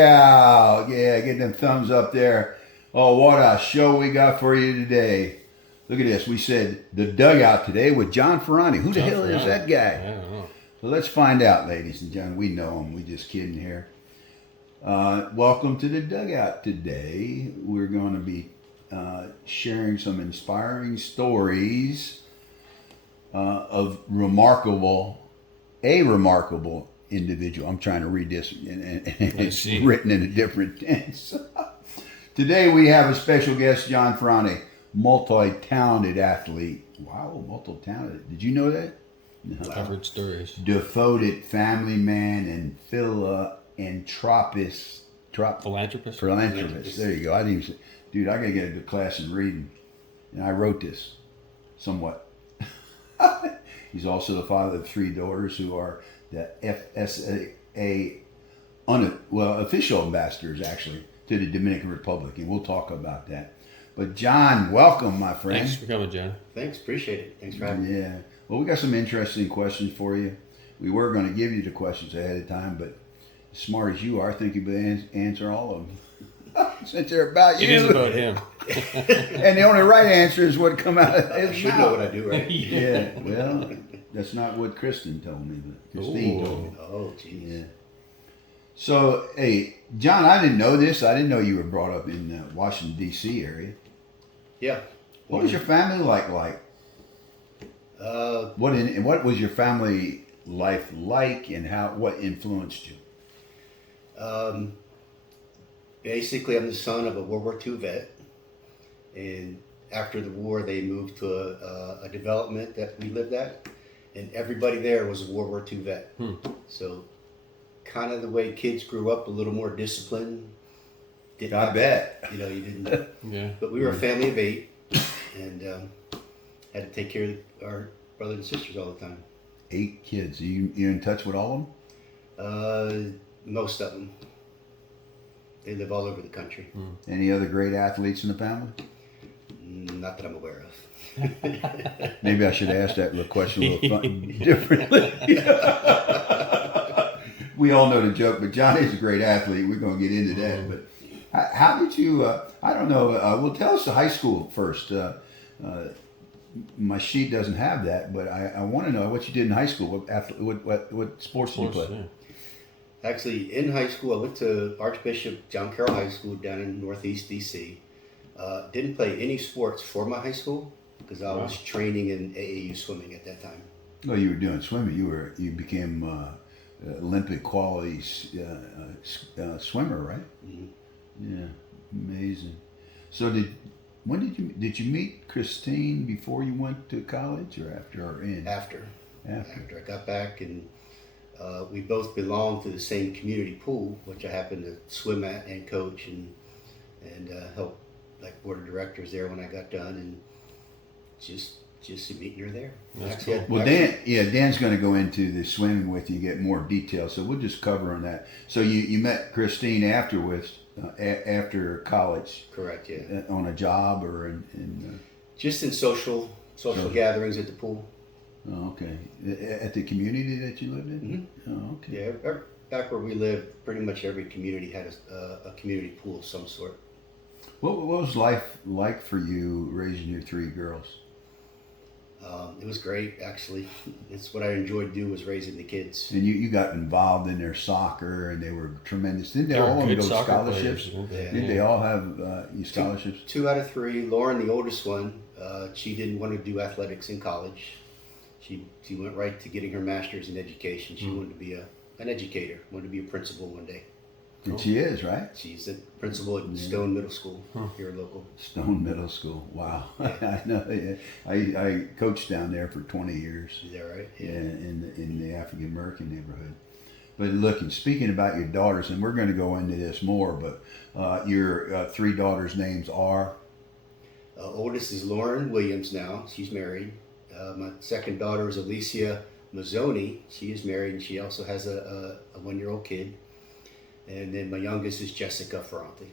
Yeah, get them thumbs up there. Oh, what a show we got for you today. Look at this. We said the dugout today with John Feronti. Who the hell is that guy? I don't know. So let's find out, ladies and gentlemen. We know him. We just kidding here. Welcome to the dugout today. We're going to be sharing some inspiring stories of a remarkable individual. I'm trying to read this, and it's written in a different tense. Today we have a special guest, John Feronti, multi-talented athlete. Wow, multi-talented. Did you know that? No. I've heard stories. Devoted family man and philanthropist. Philanthropist? Philanthropist. There you go. I didn't even say, dude, I got to get a good class in reading. And I wrote this somewhat. He's also the father of 3 daughters who are the FSA official ambassadors, actually, to the Dominican Republic. And we'll talk about that. But John, welcome, my friend. Thanks for coming, John. Thanks, appreciate it. Thanks for having me. Yeah. Well, we got some interesting questions for you. We were going to give you the questions ahead of time, but as smart as you are, I think you would answer all of them. Since they're about you. It is about him. And the only right answer is what come out of his I should mouth. know what I do, right? Yeah. Well, that's not what Kristen told me, but Christine told me. Oh, geez. Yeah. So, hey, John, I didn't know this. I didn't know you were brought up in the Washington, D.C. area. Yeah. What was your family like? What was your family life like, and what influenced you? Basically, I'm the son of a World War II vet, and after the war, they moved to a development that we lived at, and everybody there was a World War II vet. So, kind of the way kids grew up, a little more disciplined. I bet. You didn't. Yeah. But we were a family of 8, and had to take care of our brothers and sisters all the time. 8 kids. You in touch with all of them? Most of them. They live all over the country. Any other great athletes in the family? Not that I'm aware of. Maybe I should ask that question a little differently. We all know the joke, but Johnny's a great athlete. We're going to get into that. But how did you, I don't know, well, tell us the high school first. My sheet doesn't have that, but I want to know what you did in high school. What sports did you play? Yeah. Actually, in high school, I went to Archbishop John Carroll High School down in Northeast D.C. Didn't play any sports for my high school because I was training in AAU swimming at that time. Oh, you were doing swimming. You became Olympic quality swimmer, right? Mm-hmm. Yeah, amazing. So did you meet Christine before you went to college or after or in? After I got back, and we both belonged to the same community pool, which I happened to swim at and coach and help like board of directors there when I got done, and just meeting her there. That's Actually, cool. Well, Dan's going to go into the swimming with you, get more details. So we'll just cover on that. So you met Christine afterwards, after college. Correct. Yeah. On a job or in Just in social gatherings at the pool. Oh, okay. At the community that you lived in? Mm-hmm. Oh, okay. Yeah. Back where we lived, pretty much every community had a community pool of some sort. What was life like for you raising your 3 girls? It was great, actually. It's what I enjoyed doing was raising the kids. And you got involved in their soccer, and they were tremendous. Didn't they all Good go soccer scholarships? players. Yeah. Did they all have scholarships? 2 out of 3. Lauren, the oldest one, she didn't want to do athletics in college. She went right to getting her master's in education. She wanted to be an educator, wanted to be a principal one day. And she is, right? She's a principal at Stone Middle School here local. Stone Middle School. Wow. I know. Yeah. I coached down there for 20 years. Is that right? Yeah, in the African American neighborhood. But look, and speaking about your daughters, and we're going to go into this more, but your 3 daughters' names are? Oldest is Lauren Williams now. She's married. My second daughter is Alicia Mazzoni. She is married, and she also has a 1-year-old kid. And then my youngest is Jessica Feronti.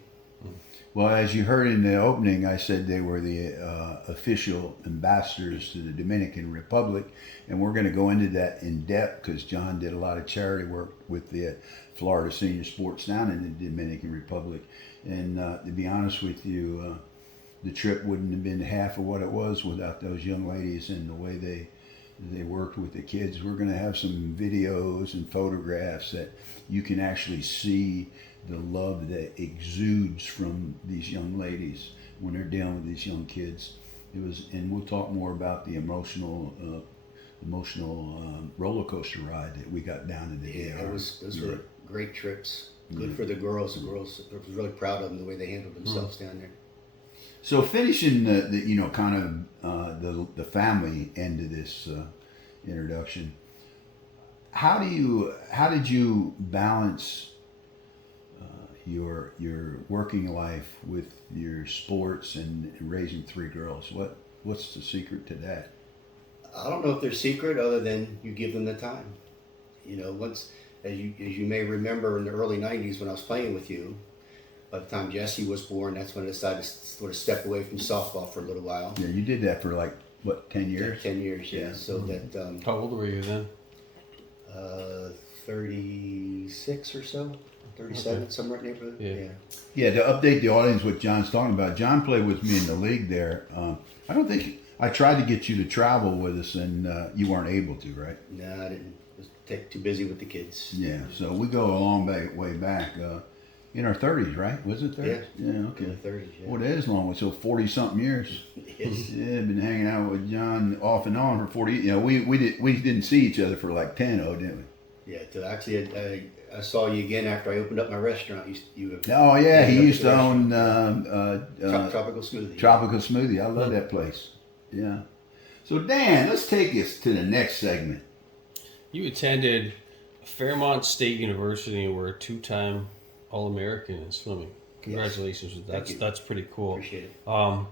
Well, as you heard in the opening, I said they were the official ambassadors to the Dominican Republic, and we're going to go into that in depth because John did a lot of charity work with the Florida senior sports down in the Dominican Republic. And to be honest with you, the trip wouldn't have been half of what it was without those young ladies and the way they worked with the kids. We're going to have some videos and photographs that you can actually see the love that exudes from these young ladies when they're dealing with these young kids. And we'll talk more about the emotional roller coaster ride that we got down in the DR. Those were great trips. Good for the girls. The girls, I was really proud of them the way they handled themselves down there. So finishing the kind of the family end of this introduction, how did you balance your working life with your sports and raising 3 girls? What's the secret to that? I don't know if there's secret other than you give them the time. Once, as you may remember in the early 90s when I was playing with you, by the time Jesse was born, that's when I decided to sort of step away from softball for a little while. Yeah, you did that for 10 years? 10 years, yeah. So that... How old were you then? 36 or so. 37, Okay. somewhere in the neighborhood. Yeah. Yeah, to update the audience what John's talking about, John played with me in the league there. I don't think... I tried to get you to travel with us, and you weren't able to, right? No, I didn't. I was too busy with the kids. Yeah, so we go a long way back. In our 30s, right? Was it 30s? Yeah, okay. In the 30s, yeah. Well, that is long. So 40-something years. Yes. Yeah, been hanging out with John off and on for 40. We didn't see each other for like 10, didn't we? Yeah, so actually I saw you again after I opened up my restaurant. You Oh yeah, he used to own Tropical Smoothie. Tropical Smoothie. I love that place. Yeah. So Dan, let's take us to the next segment. You attended Fairmont State University and were a 2-time All-American in swimming. Congratulations. Thank you. That's pretty cool. Appreciate it. What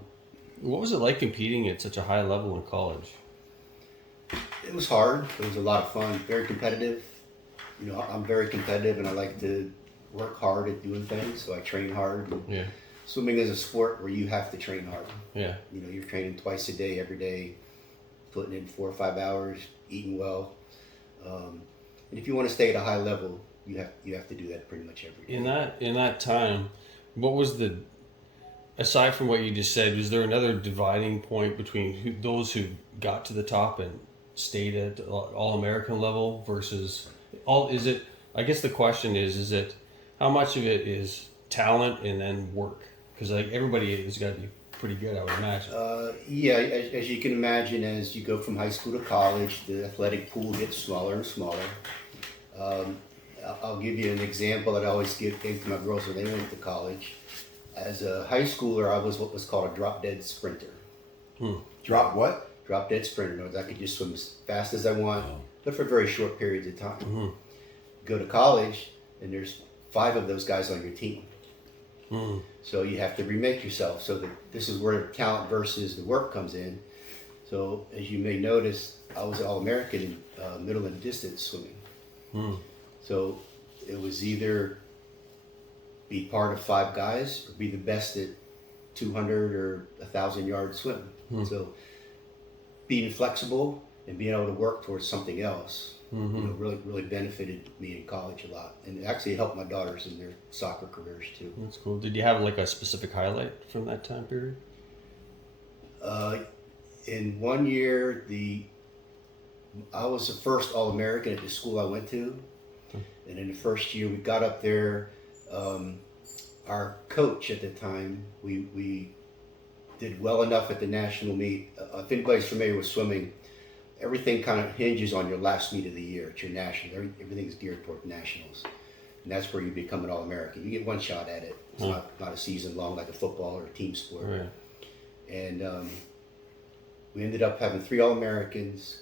was it like competing at such a high level in college? It was hard. It was a lot of fun. Very competitive. I'm very competitive and I like to work hard at doing things, so I train hard. Yeah. Swimming is a sport where you have to train hard. Yeah. You're training twice a day, every day, putting in 4 or 5 hours, eating well. And if you want to stay at a high level, you have to do that pretty much every day. In that time, what was aside from what you just said, was there another dividing point between those who got to the top and stayed at All-American level versus I guess the question is it how much of it is talent and then work? Because everybody has got to be pretty good, I would imagine. Yeah, as you can imagine, as you go from high school to college, the athletic pool gets smaller and smaller. I'll give you an example that I always give to my girls when they went to college. As a high schooler, I was what was called a drop-dead sprinter. Drop what? Drop-dead sprinter. In other words, I could just swim as fast as I want, but for very short periods of time. Mm-hmm. Go to college, and there's 5 of those guys on your team. Mm. So you have to remake yourself. So this is where talent versus the work comes in. So as you may notice, I was an All-American in middle and distance swimming. Mm. So it was either be part of 5 guys or be the best at 200 or 1,000 yard swim. Mm. So being flexible and being able to work towards something else, really benefited me in college a lot, and actually helped my daughters in their soccer careers too. That's cool. Did you have like a specific highlight from that time period? In one year, I was the first All-American at the school I went to, and in the first year we got up there. Our coach at the time, we did well enough at the national meet. If anybody's familiar with swimming, everything kind of hinges on your last meet of the year. It's your national. Everything's geared toward nationals, and that's where you become an All-American. You get one shot at it. It's not a season long like a football or a team sport. Right. And we ended up having 3 All-Americans.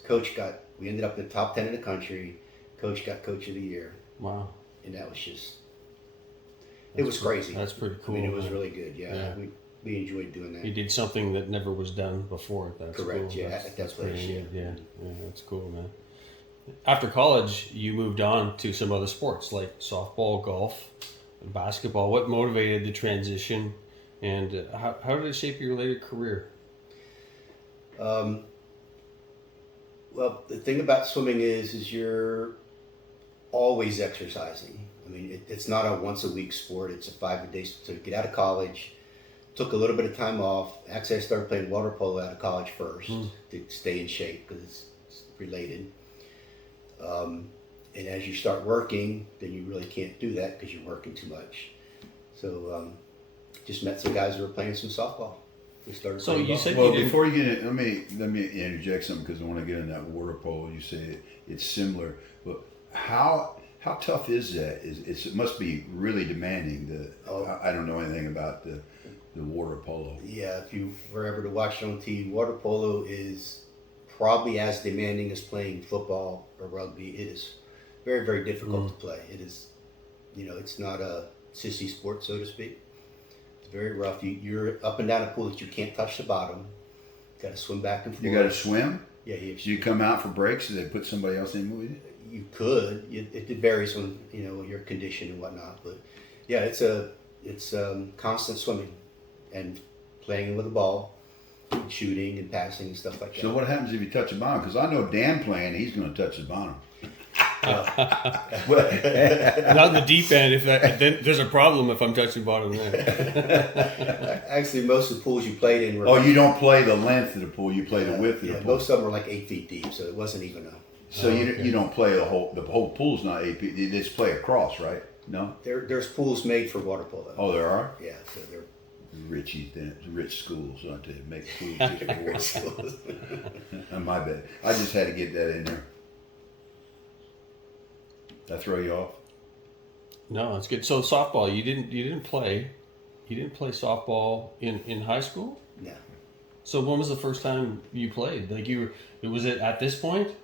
We ended up in the top 10 in the country. Coach got Coach of the Year. Wow. And that was it was crazy. That's pretty cool. I mean, it was really good. Yeah. We enjoyed doing that. You did something that never was done before. That's correct. Cool. Yeah, that's place. pretty neat. Yeah, that's cool, man. After college, you moved on to some other sports like softball, golf, and basketball. What motivated the transition And how did it shape your later career? Well, the thing about swimming is you're always exercising. I mean, it's not a once a week sport. It's a 5 days to get out of college. Took a little bit of time off. Actually, I started playing water polo out of college first to stay in shape because it's related. And as you start working, then you really can't do that because you're working too much. So just met some guys who were playing some softball. We started. So playing you ball. said Well, you didn't. before you get in, let me interject something because I want to get in that water polo. You say it's similar, but how tough is that? It must be really demanding. I don't know anything about the water polo. Yeah, if you were ever to watch it on TV, water polo is probably as demanding as playing football or rugby. It is very, very difficult to play. It is, it's not a sissy sport, so to speak. It's very rough. You're up and down a pool that you can't touch the bottom. Got to swim back and forth. You got to swim. Yeah, So you come out for breaks. Do they put somebody else in with you? You could. It varies on your condition and whatnot, but yeah, it's constant swimming and playing with a ball, and shooting and passing and stuff like that. So what happens if you touch the bottom? Because I know Dan playing, he's going to touch the bottom. Not in the deep end. Then there's a problem if I'm touching bottom there. Actually, most of the pools you played in were. Oh, you don't play the length of the pool; you play the width of the pool. Most of them were like 8 feet deep, so it wasn't even a. So you don't play the whole pool's not 8 feet. You just play across, right? No. There's pools made for water polo. Oh, there are. Yeah, so they're Richies, then rich schools, aren't they? Make pools just for water polo. My bad. I just had to get that in there. Did I throw you off? No, it's good. So softball, you didn't play softball in high school? No. So when was the first time you played? Was it at this point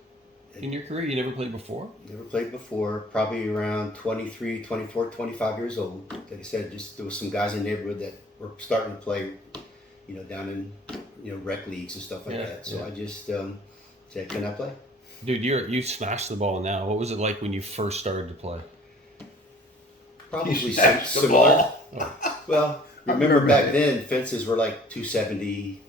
in your career? You never played before? Never played before. Probably around 23, 24, 25 years old. Like I said, there was some guys in the neighborhood that were starting to play, down in, rec leagues and stuff like that. So I just said, can I play? Dude, you smashed the ball now. What was it like when you first started to play? Probably smashed the similar. ball. Well, remember back then, fences were like 270,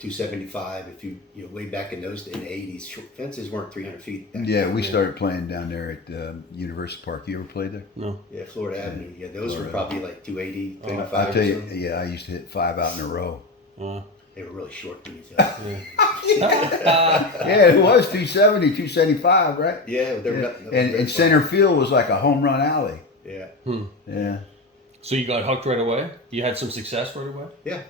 275. If you way back in the 80s, fences weren't 300 feet. Yeah, we started playing down there at University Park. You ever played there? No. Yeah, Florida Avenue. Yeah, those were probably like 280, I'll 285 tell or you, something. yeah, I used to hit 5 out in a row. They were really short when you tell. Yeah, it was 270, 275, right? Yeah, they were Yeah. that was And very center field was like a home run alley. fun. Yeah. Yeah. So you got hooked right away? You had some success right away? Yeah,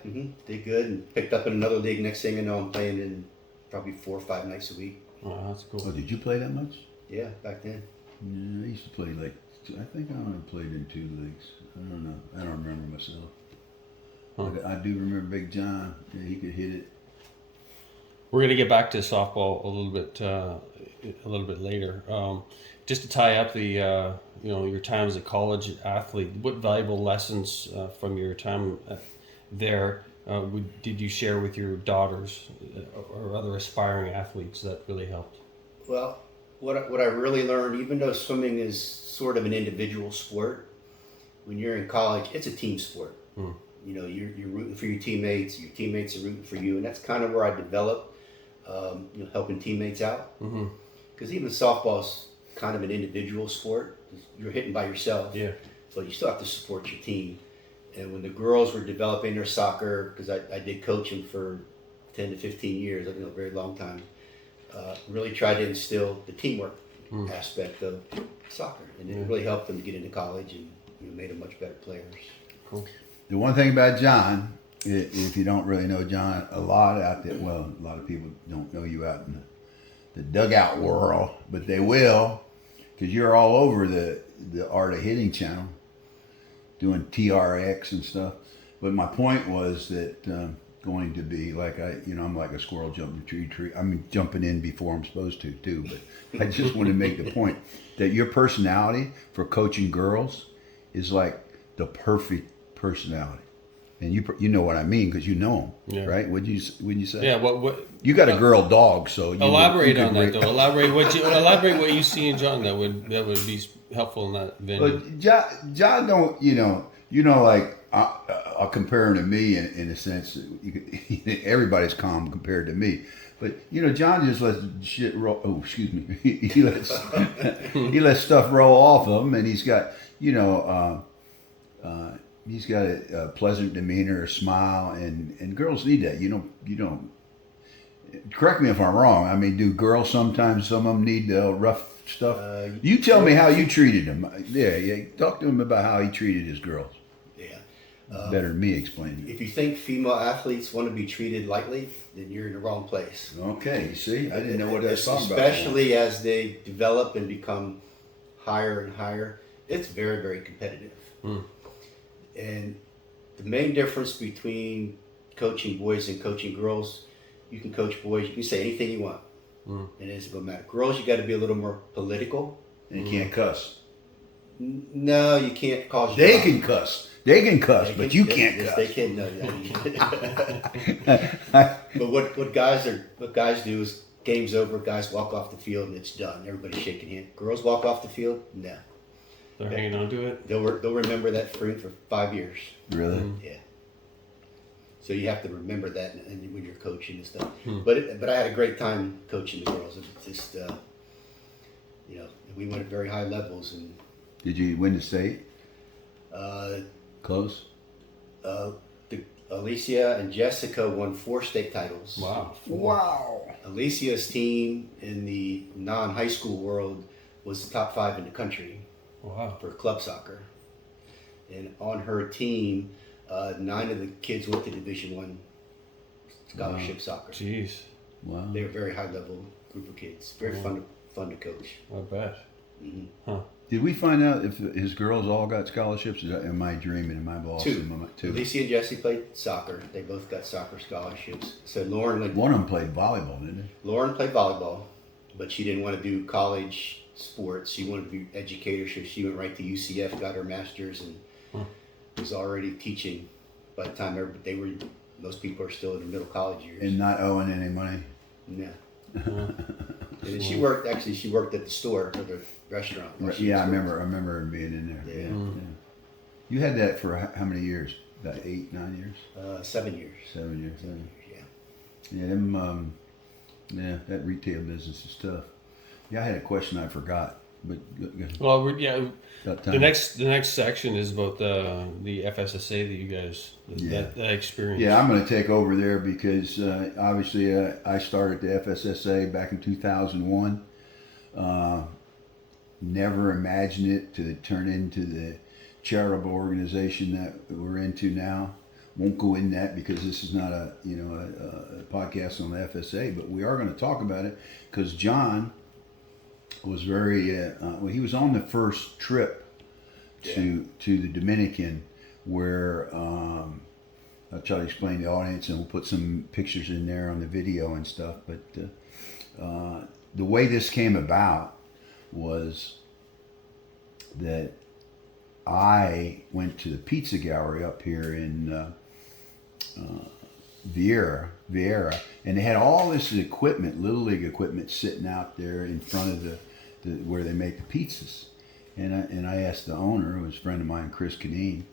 did good and picked up in another league. Next thing I know, I'm playing in probably 4 or 5 nights a week. Oh, that's cool. Oh, did you play that much? Yeah, back then. Yeah, I used to play I think I only played in 2 leagues. I don't know. I don't remember myself. Huh. I do remember Big John. Yeah, he could hit it. We're gonna get back to softball a little bit later. Just to tie up the your time as a college athlete, what valuable lessons from your time there did you share with your daughters or other aspiring athletes that really helped? Well, what I really learned, even though swimming is sort of an individual sport, when you're in college, it's a team sport. You're rooting for your teammates are rooting for you, and that's kind of where I developed, helping teammates out. Because even softball is kind of an individual sport. You're hitting by yourself, but you still have to support your team. And when the girls were developing their soccer, because I did coach them for 10 to 15 years, a very long time, really tried to instill the teamwork aspect of soccer, and it really helped them to get into college and made them much better players. Cool. The one thing about John, if you don't really know John a lot out there, well, a lot of people don't know you out in the dugout world, but they will, because you're all over the Art of Hitting channel, doing TRX and stuff. But my point was that going to be like I'm like a squirrel jumping tree. I'm jumping in before I'm supposed to too. But I just want to make the point that your personality for coaching girls is like the perfect personality, and you know what I mean because you know them, right? Would you say? Yeah. What you got a girl dog, so elaborate on that though. Elaborate what you see in John that would be helpful in that venue. But John don't like I'll compare him to me in a sense. Everybody's calm compared to me. But John just lets shit roll. Oh, excuse me. He lets he lets stuff roll off of him, and he's got he's got a pleasant demeanor, a smile, and girls need that. You don't. Correct me if I'm wrong. I mean, do girls sometimes? Some of them need rough stuff. You tell me how you treated him. Yeah. Talk to him about how he treated his girls. Yeah. Better than me explaining it. If you think female athletes want to be treated lightly, then you're in the wrong place. Okay, you see, I didn't know what I was talking about. Especially as they develop and become higher and higher, it's very, very competitive. And the main difference between coaching boys and coaching girls, you can coach boys, you can say anything you want, and it doesn't go matter. Girls, you got to be a little more political. And you can't cuss. No, you can't cause. They can cuss. They can cuss, but you can't cuss. They can. No. But what guys do is game's over. Guys walk off the field and it's done. Everybody's shaking hands. Girls walk off the field. No. They're hanging on to it. They'll remember that for 5 years. Really? Yeah. So you have to remember that when you're coaching and stuff. But I had a great time coaching the girls. It's just we went at very high levels. And Did you win the state? Close. Alicia and Jessica won 4 state titles. Wow. Wow. Alicia's team in the non-high school world was the top 5 in the country. Wow. For club soccer. And on her team, 9 of the kids went to Division I scholarship soccer. Jeez. Wow. They were a very high level group of kids. Very fun to coach. I bet. Mm-hmm. Huh. Did we find out if his girls all got scholarships? Am I dreaming? Am I lost? 2. Alicia and Jesse played soccer. They both got soccer scholarships. So Lauren, one of them played volleyball, didn't he? Lauren played volleyball, but she didn't want to do college sports. She wanted to be an educator, so she went right to UCF, got her master's, and was already teaching by the time most people are still in their middle college years. And not owing any money. No. And then she worked at the store for the restaurant. Yeah, I remember her being in there. Yeah. You had that for how many years? About 8, 9 years? 7 years. 7 years. Yeah. Yeah, that retail business is tough. Yeah, I had a question I forgot, but Well, the next section is about the FSSA that you guys that experience. Yeah, I'm going to take over there because obviously I started the FSSA back in 2001. Never imagined it to turn into the charitable organization that we're into now. Won't go in that because this is not a podcast on the FSA, but we are going to talk about it because John was very he was on the first trip to the Dominican where I'll try to explain to the audience and we'll put some pictures in there on the video and stuff, but the way this came about was that I went to the pizza gallery up here in Vieira, and they had all this equipment, Little League equipment, sitting out there in front of the where they make the pizzas. And I asked the owner, who was a friend of mine, Chris Cadine,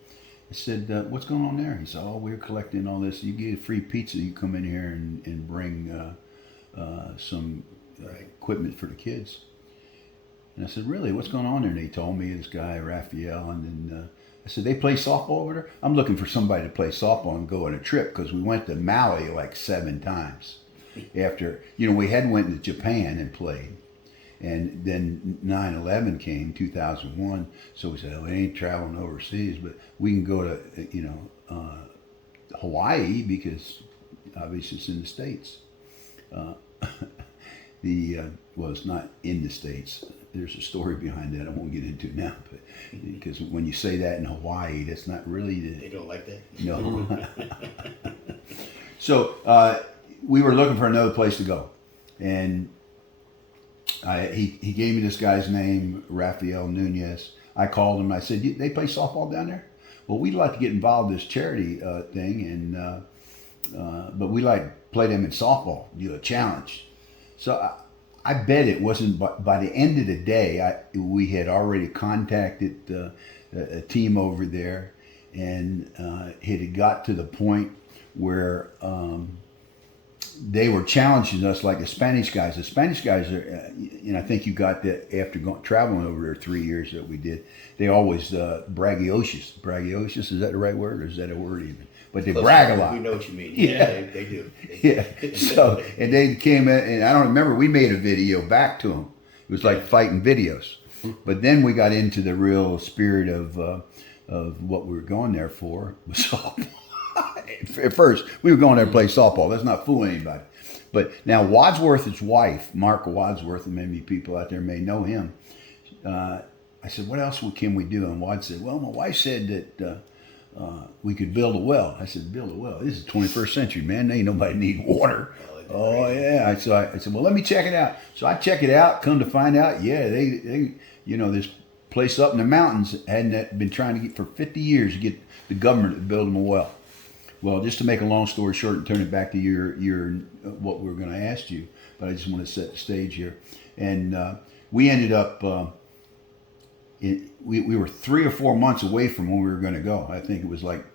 I said, what's going on there? He said, we're collecting all this. You get a free pizza, you come in here and bring some equipment for the kids. And I said, really, what's going on there? And he told me, this guy, Raphael, and then I said, they play softball over there? I'm looking for somebody to play softball and go on a trip because we went to Maui like 7 times. After, we had went to Japan and played. And then 9/11 came, 2001, so we said, we ain't traveling overseas, but we can go to, Hawaii because obviously it's in the States. It's not in the States. There's a story behind that I won't get into now, but because when you say that in Hawaii, that's not really They don't like that? No. So we were looking for another place to go, and he gave me this guy's name, Rafael Nunez. I called him. I said, they play softball down there? Well, we'd like to get involved in this charity thing, and but we like to play them in softball, do a challenge. So I bet it wasn't by the end of the day, we had already contacted a team over there, and it had got to the point where they were challenging us like the Spanish guys. The Spanish guys are, I think you got that after traveling over there 3 years that we did. They always braggadocious. Braggadocious, is that the right word, or is that a word even? But they brag a lot. We know what you mean. Yeah. They do. Yeah. So, and they came in, and I don't remember, we made a video back to them. It was like fighting videos. But then we got into the real spirit of what we were going there for, was softball. At first, we were going there to play softball. Let's not fool anybody. But now Wadsworth's wife, Mark Wadsworth, and maybe people out there may know him. I said, what else can we do? And Wad said, well, my wife said that we could build a well. I said, build a well? This is the 21st century, man. Ain't nobody need water. Oh, yeah. So I said, well, let me check it out. So I check it out. Come to find out, yeah, they this place up in the mountains hadn't been trying to get for 50 years to get the government to build them a well. Well, just to make a long story short and turn it back to your what we were going to ask you, but I just want to set the stage here. And we ended up, we were 3 or 4 months away from when we were going to go. I think it was like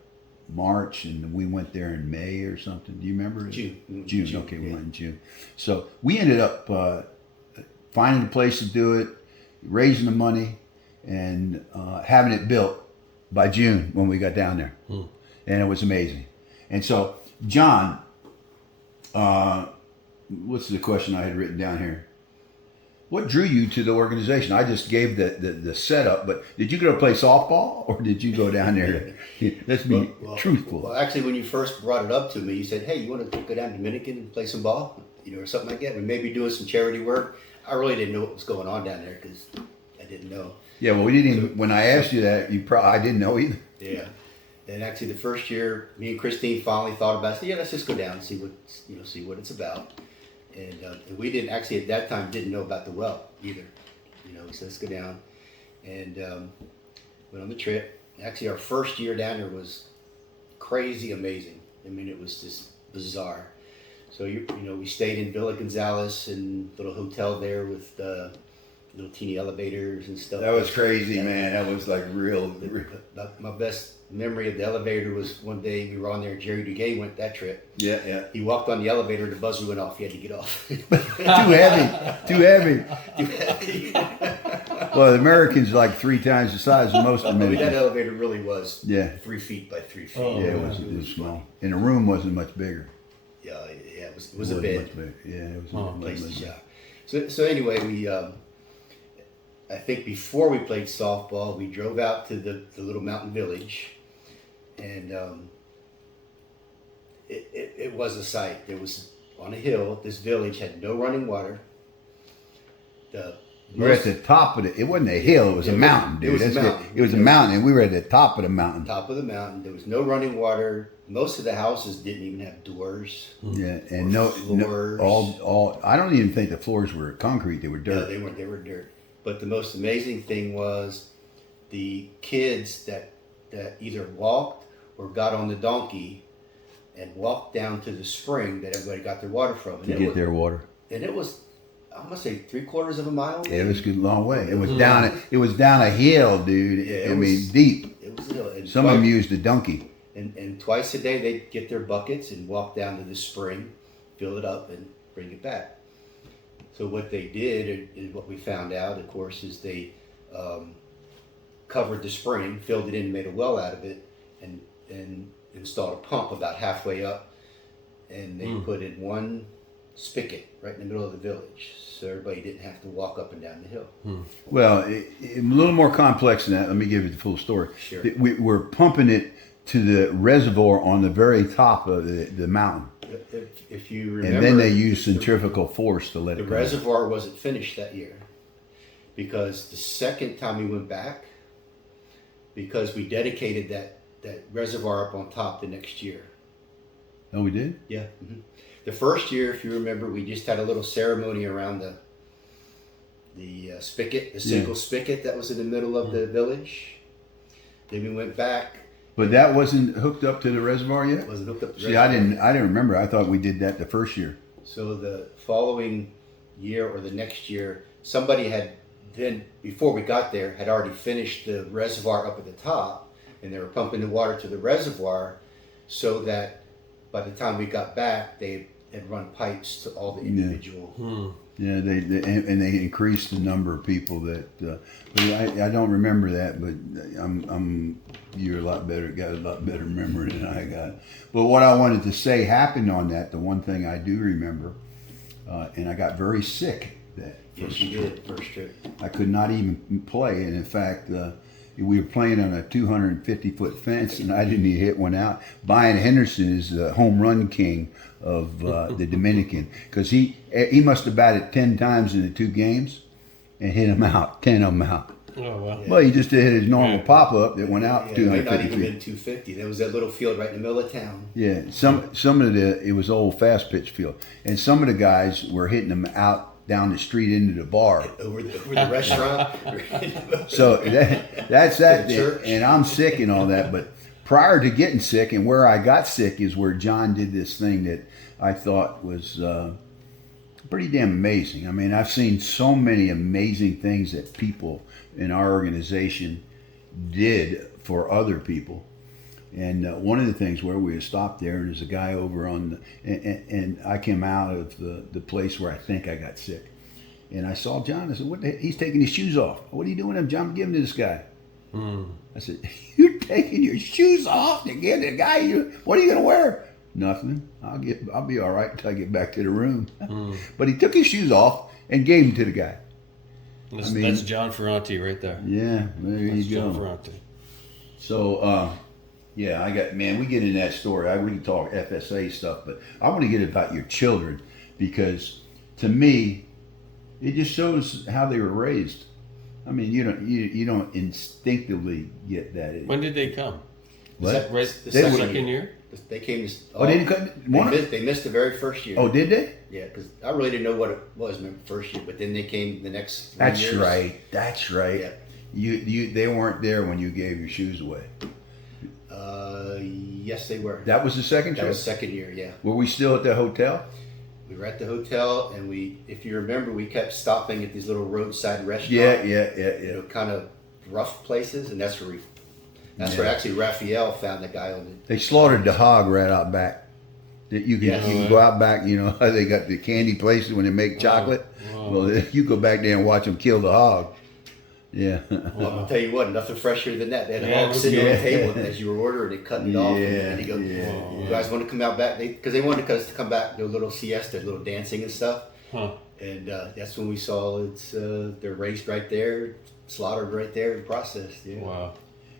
March, and we went there in May or something. Do you remember? June. Okay, we went in June. So we ended up finding a place to do it, raising the money, and having it built by June when we got down there. And it was amazing. And so, John, what's the question I had written down here? What drew you to the organization? I just gave the setup, but did you go to play softball, or did you go down there? Let's be truthful. Well, actually, when you first brought it up to me, you said, hey, you want to go down to Dominican and play some ball? Or something like that. We may be doing some charity work. I really didn't know what was going on down there because I didn't know. Yeah, well, we didn't even, when I asked you that, I didn't know either. Yeah. And actually, the first year, me and Christine finally thought about it. Said, yeah, let's just go down and see what it's about. And we didn't actually at that time didn't know about the well either. We said let's go down, and went on the trip. Actually, our first year down there was crazy amazing. I mean, it was just bizarre. So we stayed in Villa Gonzales and little hotel there with little teeny elevators and stuff. That was crazy, man. That was like real. My best memory of the elevator was one day we were on there. Jerry Duguay went that trip. Yeah. He walked on the elevator. The buzzer went off. He had to get off. Too heavy. Well, the Americans are like 3 times the size of most Americans. That elevator really was 3 feet by 3 feet. Oh, yeah, it was small. And the room wasn't much bigger. Yeah, it was a bed. Yeah, it was a place to shop. So anyway, we I think before we played softball, we drove out to the little mountain village, and it was a sight. There was on a hill. This village had no running water. We were at the top of it. It wasn't a hill. It was a mountain, dude. It was a mountain, and we were at the top of the mountain. Top of the mountain. There was no running water. Most of the houses didn't even have doors. Yeah, and no floors. All. I don't even think the floors were concrete. They were dirt. Yeah, they were dirt. But the most amazing thing was the kids that either walked or got on the donkey and walked down to the spring that everybody got their water from. To get their water. And it was, I'm gonna say 3/4 of a mile. Yeah, it was a good long way. It was down. It was down a hill, dude. Yeah, I mean, deep. It was a hill. And some of them used a donkey. And twice a day they'd get their buckets and walk down to the spring, fill it up, and bring it back. So what they did, and what we found out, of course, is they covered the spring, filled it in, made a well out of it, and installed a pump about halfway up, and they put in one spigot right in the middle of the village, so everybody didn't have to walk up and down the hill. Well, a little more complex than that. Let me give you the full story. Sure. We're pumping it to the reservoir on the very top of the mountain. If you remember, and then they use centrifugal force to let it go. The reservoir wasn't finished that year because the second time we went back, because we dedicated that reservoir up on top the next year. Oh, we did? Yeah. Mm-hmm. The first year, if you remember, we just had a little ceremony around the spigot, the single spigot that was in the middle of the village. Then we went back. But that wasn't hooked up to the reservoir yet? It wasn't hooked up to the reservoir. See, I didn't remember. I thought we did that the first year. So the following year or the next year, somebody had then, before we got there, had already finished the reservoir up at the top, and they were pumping the water to the reservoir so that by the time we got back, they had run pipes to all the individual. Yeah, they increased the number of people that. But I don't remember that, but you're a lot better, got a lot better memory than I got. But what I wanted to say happened on that. The one thing I do remember, and I got very sick that Yes, you did, first trip. I could not even play, and in fact, we were playing on a 250-foot fence, and I didn't even hit one out. Brian Henderson is the home run king of the Dominican, because he must have batted 10 times in the 2 games and hit them out, 10 of them out. Oh, wow. Well, he just hit his normal pop-up that went out Yeah, it might not 250 even feet. been 250. There was that little field right in the middle of town. Yeah, some of it was old fast pitch field, and some of the guys were hitting them out down the street into the bar. Over the restaurant. So that's that. The church. And I'm sick and all that. But prior to getting sick, and where I got sick is where John did this thing that I thought was pretty damn amazing. I mean, I've seen so many amazing things that people in our organization did for other people. And one of the things where we stopped there, and there's a guy over on the, and I came out of the place where I think I got sick. And I saw John. I said, "What? He's taking his shoes off. What are you doing? John, give him to this guy." I said, "You're taking your shoes off to give the guy? What are you going to wear?" "Nothing. I'll be all right until I get back to the room." But he took his shoes off and gave them to the guy. That's John Feronti right there. Yeah, there That's you go. John Feronti. So, yeah, we get in that story. We can talk FSA stuff, but I want to get about your children, because to me, it just shows how they were raised. I mean, you don't instinctively get that. When did they come? What? Right, The the second second year? They came to. Oh, they didn't come. They missed the very first year. Oh, did they? Yeah, because I really didn't know what it was my first year, but then they came the next 3 That's years. right. That's right. Yeah. They weren't there when you gave your shoes away. Yes, they were. That was the second That trip. was second year. Yeah, Were we still at the hotel? we were at the hotel, and if you remember, we kept stopping at these little roadside restaurants. Yeah. Kind of rough places, and that's where Yeah. where actually Raphael found the guy on the. They slaughtered the hog right out back. That you can go out back. You know how they got the candy places when they make chocolate. Wow. Well, you go back there and watch them kill the hog. Yeah. Well, I'll tell you what, nothing fresher than that. They had a Yeah, hog sitting on yeah. the table as you were ordering and cutting it off. And he goes, yeah. "You guys want to come out back?" Because they wanted us to come back, do a little siesta, a little dancing and stuff. Huh. And that's when we saw they're raised right there, slaughtered right there, and processed. Yeah. Wow.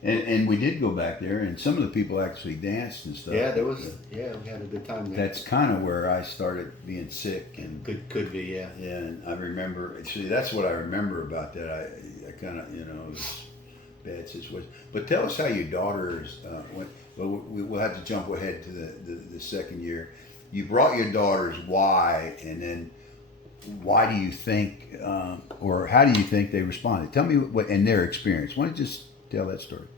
And we did go back there, and some of the people actually danced and stuff. Yeah, there was. Yeah, we had a good time there. That's kind of where I started being sick, and Could be, yeah. yeah, and I remember. See, that's what I remember about that. I kind of, it was a bad situation. But tell us how your daughters went. Well, we'll have to jump ahead to the second year. You brought your daughters. Why? And then why do you think, or how do you think they responded? Tell me what in their experience. Why don't you just tell that story?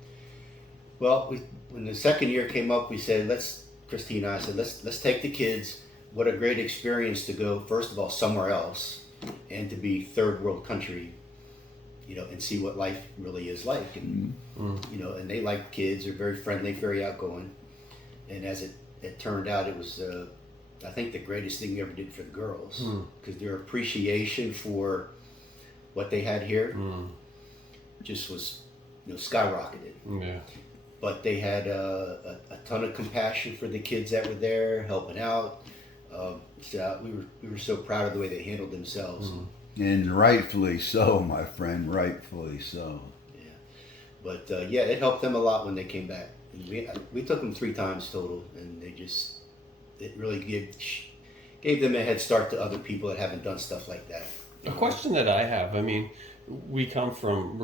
Well, when the second year came up, we said, Christine and I said, let's take the kids. What a great experience to go, first of all, somewhere else, and to be third world country, and see what life really is like. And, and they like kids, they're very friendly, very outgoing. And as it turned out, it was, I think, the greatest thing we ever did for the girls, because their appreciation for what they had here just was, skyrocketed. Yeah. But they had a ton of compassion for the kids that were there, helping out. So we were so proud of the way they handled themselves. And rightfully so, my friend. Rightfully so. Yeah, but it helped them a lot when they came back. And we took them 3 times total, and it really gave them a head start to other people that haven't done stuff like that. A question that I have, I mean, we're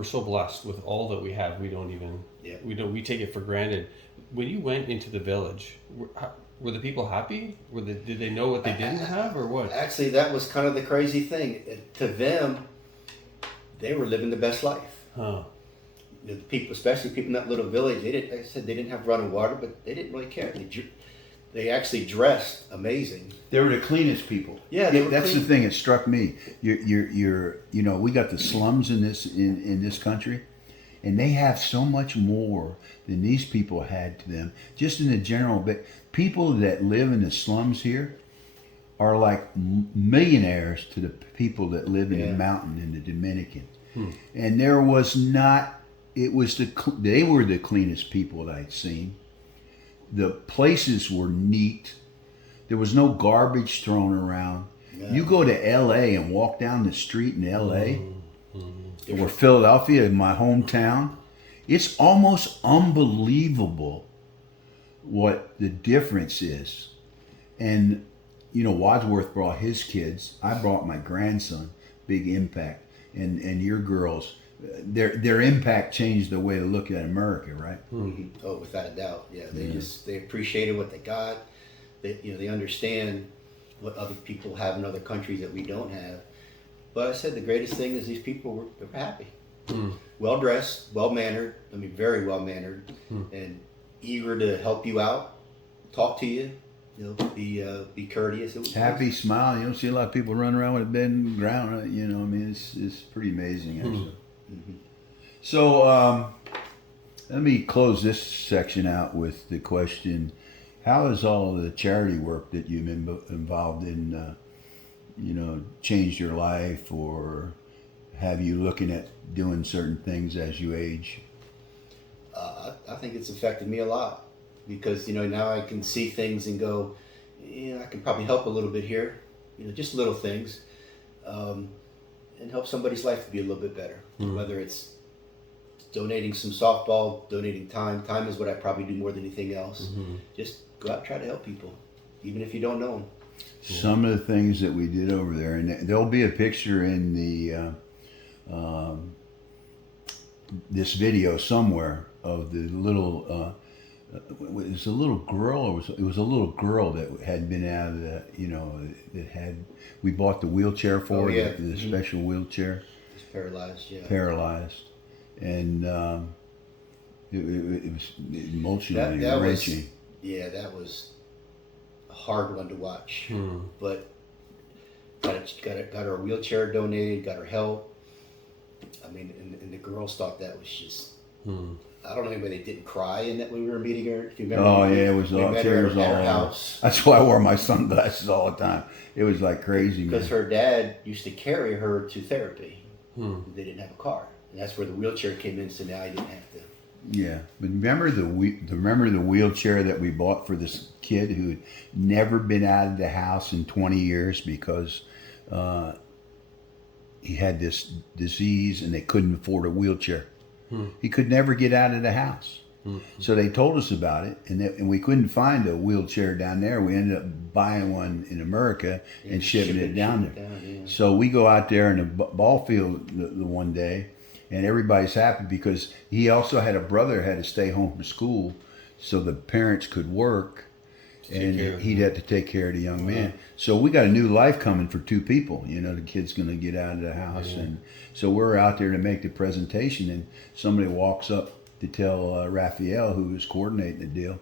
so blessed with all that we have. We don't even, we take it for granted. When you went into the village, were the people happy? Did they know what they didn't have, or what? Actually, that was kind of the crazy thing. To them, they were living the best life. Huh. The people, especially people in that little village, they didn't have running water, but they didn't really care. They actually dressed amazing. They were the cleanest people. Yeah, they were that's clean. the thing that struck me. We got the slums in this country, and they have so much more than these people had to them. Just in the general, but people that live in the slums here are like millionaires to the people that live in the mountain in the Dominican. And there was not. It was they were the cleanest people that I'd seen. The places were neat. There was no garbage thrown around. Yeah. You go to L.A. and walk down the street in L.A. or Philadelphia, my hometown. It's almost unbelievable what the difference is. And, Wadsworth brought his kids. I brought my grandson. Big impact. And your girls, their impact changed the way to look at America, right? Mm-hmm. Oh, without a doubt. Yeah, they appreciated what they got. They understand what other people have in other countries that we don't have. But I said the greatest thing is these people were happy. Well dressed, well mannered. I mean, very well mannered, and eager to help you out, talk to you. Be courteous. Happy, smile. You don't see a lot of people running around with a bed in the ground. It's pretty amazing actually. So let me close this section out with the question: how has all the charity work that you've been involved in, changed your life, or have you looking at doing certain things as you age? I think it's affected me a lot because, now I can see things and go, I can probably help a little bit here, just little things, and help somebody's life to be a little bit better. Whether it's donating some softball, donating time. Time is what I probably do more than anything else. Just go out and try to help people, even if you don't know them. Some of the things that we did over there, and there'll be a picture in the this video somewhere of the little. It was a little girl, or it was a little girl that had been out of the, that had. We bought the wheelchair for her, the special wheelchair. It's paralyzed, yeah. Paralyzed, and it was emotionally wrenching. That was a hard one to watch, but got her a wheelchair donated, got her help. I mean, and the girls thought that was just. I don't know anybody that didn't cry in that when we were meeting her. If you remember, it was all tears all over. House. That's why I wore my sunglasses all the time. It was like crazy. Because her dad used to carry her to therapy. They didn't have a car, and that's where the wheelchair came in. So now I didn't have to. Yeah, but remember the wheelchair that we bought for this kid who had never been out of the house in 20 years because he had this disease and they couldn't afford a wheelchair. He could never get out of the house. So they told us about it, and we couldn't find a wheelchair down there. We ended up buying one in America and shipping it down there. So we go out there in the ball field the one day, and everybody's happy because he also had a brother who had to stay home from school so the parents could work, and he'd have to take care of the young man. So we got a new life coming for two people. The kid's going to get out of the house. And so we're out there to make the presentation, and somebody walks up to tell Raphael, who was coordinating the deal,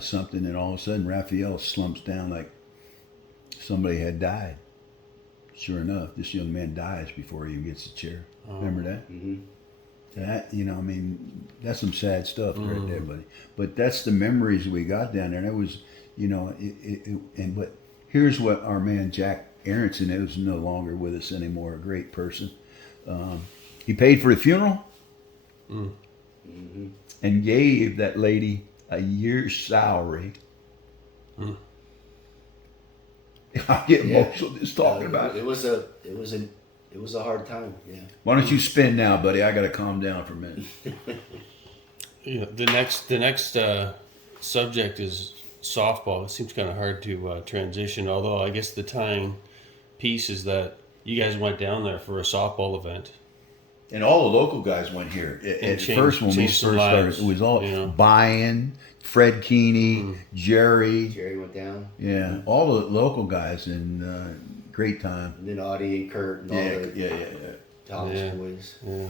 something, and all of a sudden Raphael slumps down like somebody had died. Sure enough, this young man dies before he even gets the chair. Remember that? That, that's some sad stuff right there, buddy. But that's the memories we got down there. And it was, but here's what our man Jack Aronson, who's no longer with us anymore, a great person. He paid for the funeral and gave that lady a year's salary. I get emotional just talking about it. It was a hard time. Yeah. Why don't you spin now, buddy? I got to calm down for a minute. The next subject is softball. It seems kind of hard to transition, although I guess the tying piece is that you guys went down there for a softball event. And all the local guys went here. At first, when we first started, it was all Brian, Fred Keeney, Jerry. Jerry went down. Yeah, all the local guys, and great time. And then Audie and Kurt and all the Thomas boys. Yeah.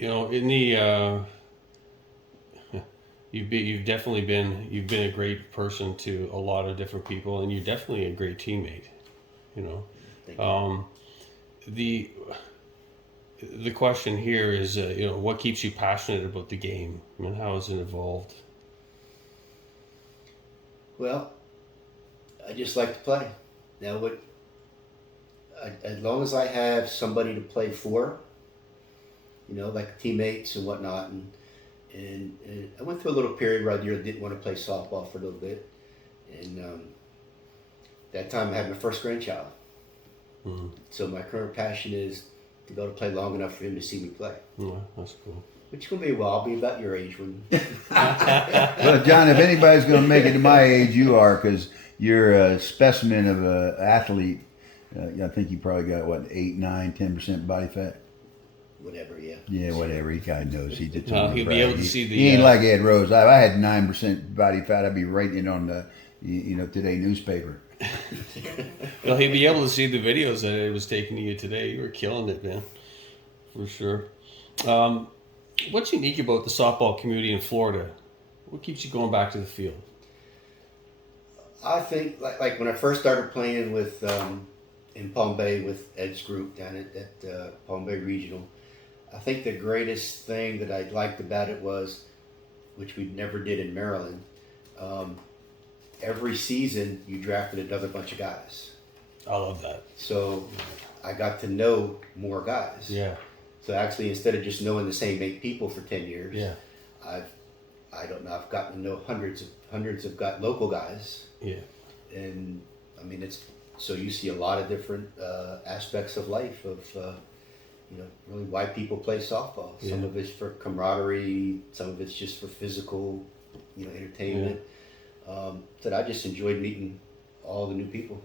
In the you've definitely been a great person to a lot of different people, and you're definitely a great teammate. the question here is, what keeps you passionate about the game? I mean, how has it evolved? Well, I just like to play. Now, as long as I have somebody to play for, like teammates and whatnot, and I went through a little period where I didn't want to play softball for a little bit, and that time I had my first grandchild. Mm-hmm. So my current passion is to be able to play long enough for him to see me play. Yeah, that's cool. Which will be a while. I'll be about your age when. Well, John, if anybody's going to make it to my age, you are, because you're a specimen of an athlete. I think you probably got, 8, 9, 10% body fat? Whatever, yeah. Yeah, whatever. He kind of knows. He just Well, he'll be able to see the. He ain't like Ed Rose. If I had 9% body fat, I'd be writing it on the, Today newspaper. Well, he'll be able to see the videos that it was taking to you today. You were killing it, man, for sure. What's unique about the softball community in Florida? What keeps you going back to the field? I think, like when I first started playing with in Palm Bay with Ed's group down at Palm Bay Regional, I think the greatest thing that I liked about it was, which we never did in Maryland, every season you drafted another bunch of guys. I love that. So I got to know more guys. Yeah. So actually, instead of just knowing the same 8 people for 10 years, Yeah. I've gotten to know hundreds of local guys. Yeah. And I mean, so you see a lot of different aspects of life of, really why people play softball. Yeah. Some of it's for camaraderie, some of it's just for physical, entertainment. That I just enjoyed meeting all the new people.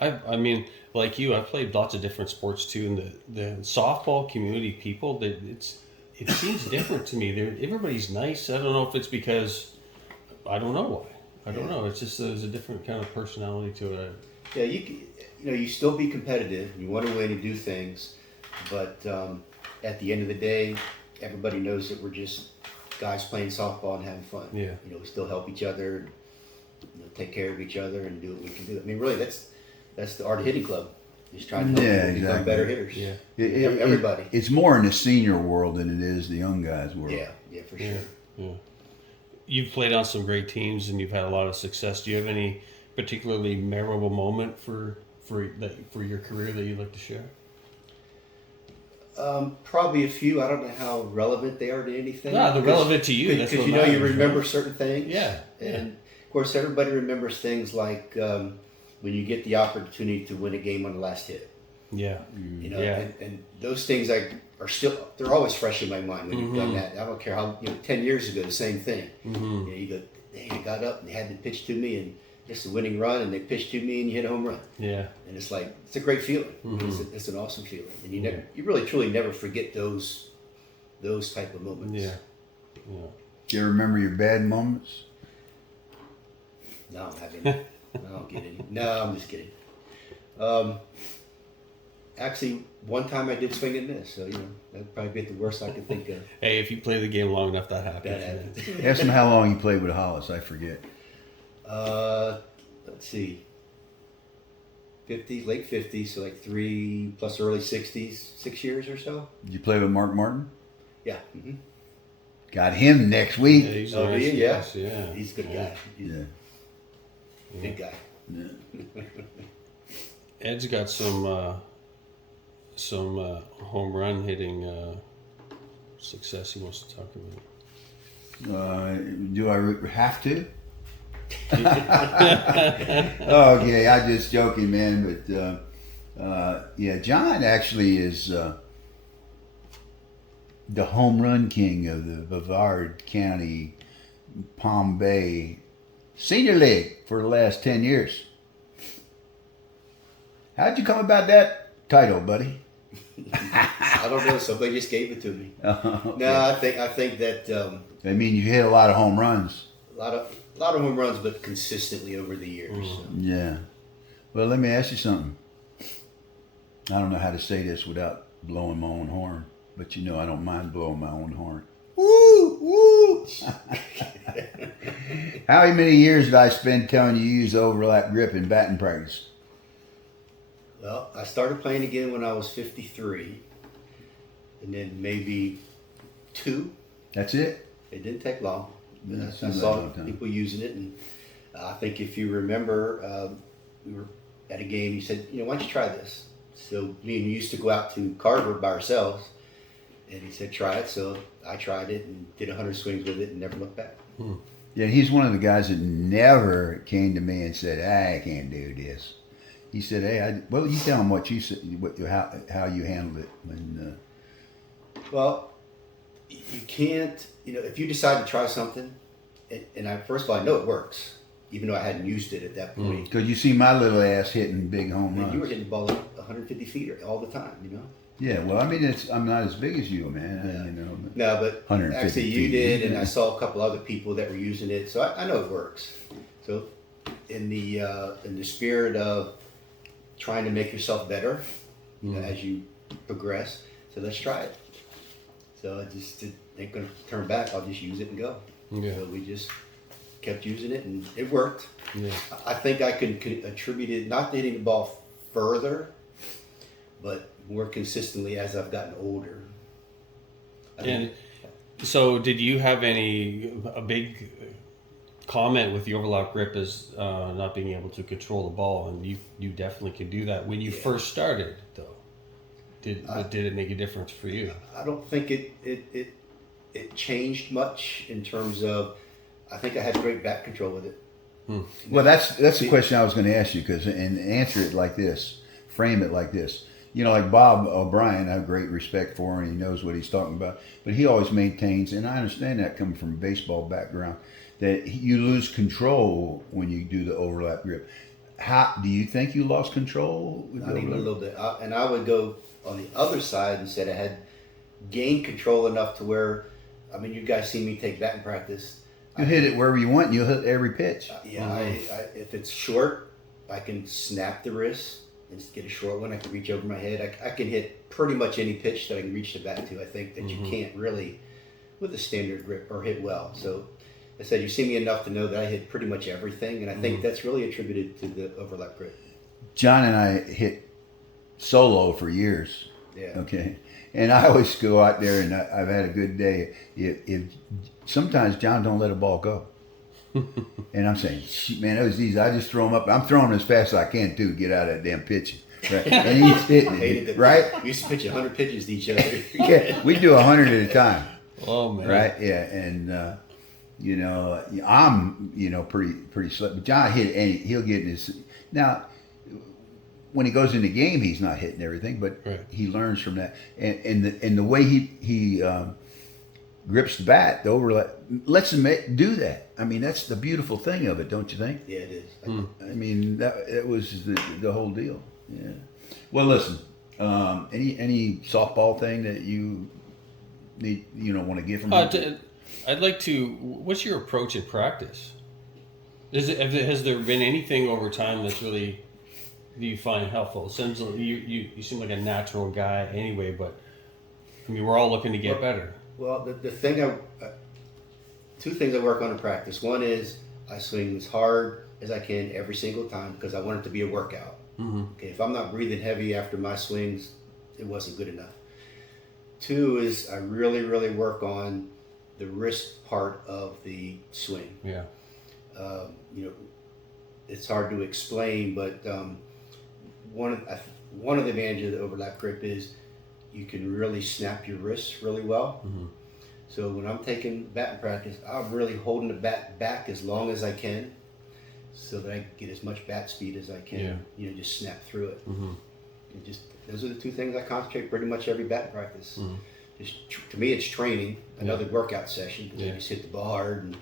I mean, like you, I've played lots of different sports too, and the softball community people, it seems different to me. Everybody's nice. I don't know if it's because, I don't know why. I don't know. It's just there's a different kind of personality to it. Yeah, you still be competitive. You want to win and do things, but at the end of the day, everybody knows that we're just guys playing softball and having fun. Yeah. We still help each other, take care of each other, and do what we can do. I mean, really, that's the art of hitting club. Just trying to help people become better hitters. Yeah. Everybody. It's more in the senior world than it is the young guys world. Yeah, for sure. Yeah. You've played on some great teams and you've had a lot of success. Do you have any particularly memorable moment for your career that you'd like to share? Probably a few. I don't know how relevant they are to anything. No, they're relevant to you. Because you remember certain things. Yeah. And of course, everybody remembers things like when you get the opportunity to win a game on the last hit. Yeah. And those things they're always fresh in my mind when you've done that. I don't care how 10 years ago, the same thing. Mm-hmm. You go, they got up and they had to pitch to me and it's a winning run and they pitched to me and you hit a home run. Yeah. And it's like, it's a great feeling. Mm-hmm. It's an awesome feeling. And you really truly never forget those type of moments. Yeah. Do you remember your bad moments? No, I'm having I don't get any. No, I'm just kidding. Actually, one time I did swing and miss, so that'd probably be the worst I could think of. Hey, if you play the game long enough, that happens. That happens. Ask him how long you played with Hollis. I forget. Let's see. 50s, late 50s, so like 3 plus early 60s, 6 years or so. Did you play with Mark Martin? Yeah. Mm-hmm. Got him next week. Yeah, he's Oh, nice. yeah. Yes, yeah. He's a good guy. He's Yeah. a big guy. Yeah. Ed's got some home run hitting success he wants to talk about. Do I have to? Okay, I'm just joking, man. But John actually is the home run king of the Brevard County Palm Bay Senior League for the last 10 years. How'd you come about that title, buddy? I don't know. Somebody just gave it to me. Okay. No, I think that I mean, you hit a lot of home runs. a lot of home runs, but consistently over the years. So. Yeah. Well, let me ask you something. I don't know how to say this without blowing my own horn, but I don't mind blowing my own horn. Woo! Woo! How many years did I spend telling you use overlap grip in batting practice? Well, I started playing again when I was 53, and then maybe 2. That's it? It didn't take long. Yeah, I sounds like a saw long time. people using it, and I think if you remember, we were at a game. You said, why don't you try this? So me and you used to go out to Carver by ourselves, and he said, try it. So I tried it and did 100 swings with it and never looked back. Yeah, he's one of the guys that never came to me and said, I can't do this. He said, hey, well, you tell him what you said, how you handled it. When, Well, you can't, if you decide to try something, and first of all, I know it works, even though I hadn't used it at that point. Because you see my little ass hitting big home runs. And you were hitting the ball at 150 feet all the time, Yeah, well, I mean, I'm not as big as you, man. No, but 150 actually you feet. did, and I saw a couple other people that were using it, so I know it works. So in the spirit of trying to make yourself better, as you progress, so let's try it. So I just ain't gonna turn back. I'll just use it and go. Yeah. So we just kept using it, and it worked. Yeah. I think I could attribute it not to hitting the ball further, but more consistently as I've gotten older. And so, did you have a big comment with the overlap grip as not being able to control the ball? And you definitely could do that when you first started, though. Did it make a difference for you? I don't think it changed much in terms of. I think I had great bat control with it. Well, that's the question I was going to ask you, and answer it like this, frame it like this. Like Bob O'Brien, I have great respect for him. He knows what he's talking about. But he always maintains, and I understand that coming from a baseball background, that you lose control when you do the overlap grip. How do you think you lost control? Not even a little bit. And I would go on the other side and said I had gained control enough to where, you guys see me take batting practice. You hit it wherever you want. You'll hit every pitch. If it's short, I can snap the wrist and get a short one. I can reach over my head. I can hit pretty much any pitch that I can reach the bat to. I think that you can't really with a standard grip or hit well. So I said, you see me enough to know that I hit pretty much everything, and I think that's really attributed to the overlap grip. John and I hit solo for years. Yeah. Okay. And I always go out there, and I've had a good day. If sometimes John don't let a ball go, and I'm saying, man, that was easy. I just throw him up. I'm throwing as fast as I can to get out of that damn pitching. Right? And he's hitting it, right? We used to pitch 100 pitches to each other. Yeah, we do 100 at a time. Oh man. Right? Yeah, and I'm pretty slow. But John he'll get in his now. When he goes in the game, he's not hitting everything, but he learns from that. And the way he grips the bat, the overlap, lets him do that. I mean, that's the beautiful thing of it, don't you think? Yeah, it is. I mean, that was the whole deal. Yeah. Well, listen, any softball thing that you need, want to give from me? I'd like to. What's your approach in practice? Has there been anything over time that's really do you find helpful? It seems like you seem like a natural guy anyway, but we're all looking to get better. Well, the thing two things I work on in practice. One is I swing as hard as I can every single time because I want it to be a workout. Okay, if I'm not breathing heavy after my swings, it wasn't good enough. Two is I really, really work on the wrist part of the swing. Yeah. It's hard to explain, but one of the advantages of the overlap grip is you can really snap your wrists really well. So when I'm taking batting practice, I'm really holding the bat back as long as I can so that I get as much bat speed as I can. Just snap through it. And those are the two things I concentrate pretty much every batting practice. To me, it's training, another workout session, because I just hit the ball hard and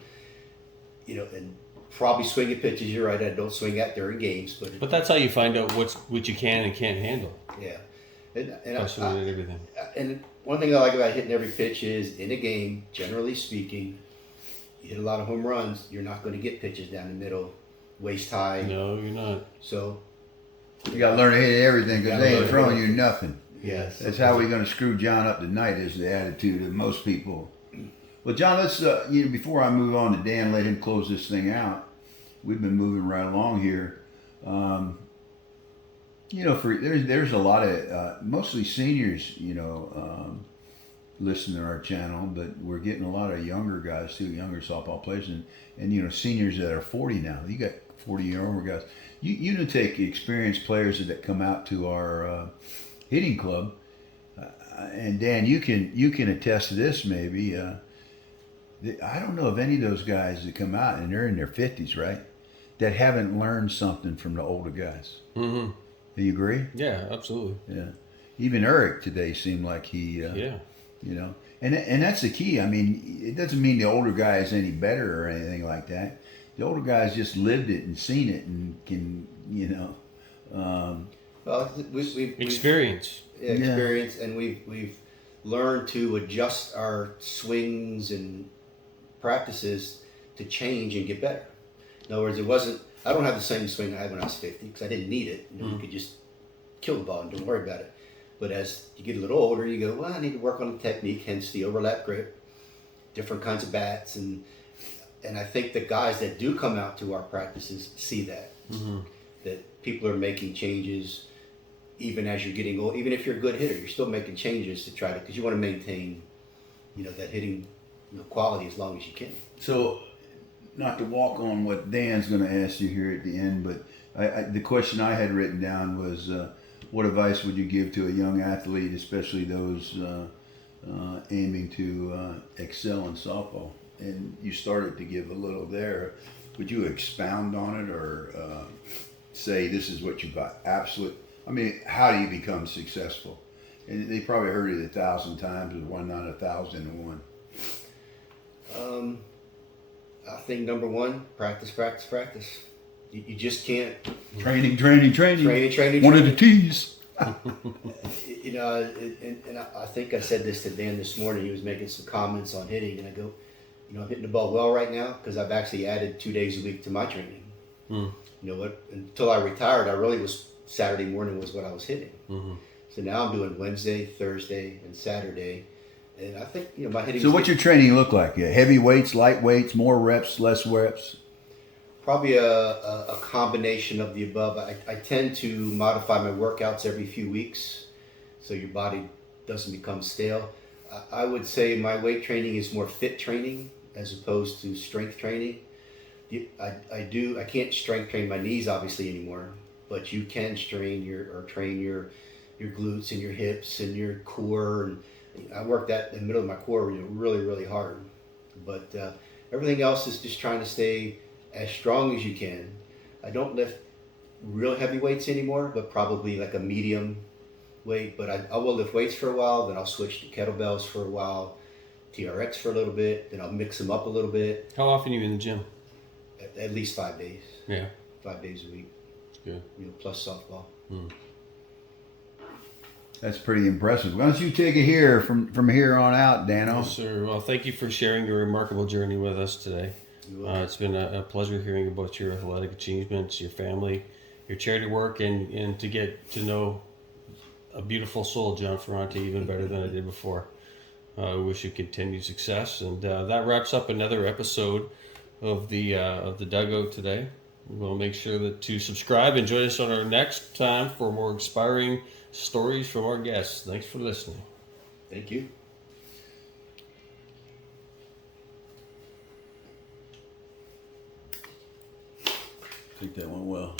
and probably swing at pitches. You're right, I don't swing at during games, but that's how you find out what you can and can't handle. Yeah, everything. And one thing I like about hitting every pitch is in a game, generally speaking, you hit a lot of home runs. You're not going to get pitches down the middle, waist high. No, you're not. So you got to learn to hit everything because they ain't throwing you nothing. Yes, that's how we're going to screw John up tonight. Is the attitude of most people. Well, John, let's before I move on to Dan, let him close this thing out. We've been moving right along here. You know, there's a lot of mostly seniors, listen to our channel, but we're getting a lot of younger guys too, younger softball players, and seniors that are 40 now. You got 40-year-old guys. You take experienced players that come out to our hitting club, and Dan, you can attest to this maybe. I don't know of any of those guys that come out and they're in their 50s, right? That haven't learned something from the older guys. Mm-hmm. Do you agree? Yeah, absolutely. Yeah. Even Eric today seemed like he, and that's the key. I mean, it doesn't mean the older guy is any better or anything like that. The older guys just lived it and seen it and can, Well, we've Experience. experience, and we've learned to adjust our swings and practices to change and get better. In other words, I don't have the same swing I had when I was 50 because I didn't need it. You could just kill the ball and don't worry about it. But as you get a little older, you go, well, I need to work on the technique, hence the overlap grip, different kinds of bats, and I think the guys that do come out to our practices see that that people are making changes even as you're getting old. Even if you're a good hitter, you're still making changes to try to, because you want to maintain, that hitting quality as long as you can. So, not to walk on what Dan's going to ask you here at the end, but the question I had written down was, what advice would you give to a young athlete, especially those aiming to excel in softball? And you started to give a little there. Would you expound on it or say this is what you got? How do you become successful? And they probably heard it 1,000 times, but one not 1,001. I think number one, practice. You just can't. Training. Training. One of the T's. And I think I said this to Dan this morning. He was making some comments on hitting, and I go, I'm hitting the ball well right now because I've actually added 2 days a week to my training. You know what? Until I retired, I really was Saturday morning was what I was hitting. So now I'm doing Wednesday, Thursday, and Saturday. And I think, my hitting. So what's your training look like? Heavy weights, light weights, more reps, less reps? Probably a combination of the above. I tend to modify my workouts every few weeks so your body doesn't become stale. I would say my weight training is more fit training as opposed to strength training. I can't strength train my knees obviously anymore, but you can train your glutes and your hips and your core, and I work that in the middle of my core really, really hard. But everything else is just trying to stay as strong as you can. I don't lift real heavy weights anymore, but probably like a medium weight. But I will lift weights for a while, then I'll switch to kettlebells for a while, TRX for a little bit, then I'll mix them up a little bit. How often are you in the gym? At least 5 days. Yeah. 5 days a week. Good. Plus softball. That's pretty impressive. Why don't you take it here from here on out, Dano? Yes, sir. Well, thank you for sharing your remarkable journey with us today. It's been a pleasure hearing about your athletic achievements, your family, your charity work, and to get to know a beautiful soul, John Feronti, even better than I did before. I wish you continued success. And that wraps up another episode of the Dugout today. We'll make sure to subscribe and join us on our next time for more inspiring stories from our guests. Thanks for listening. Thank you. I think that went well.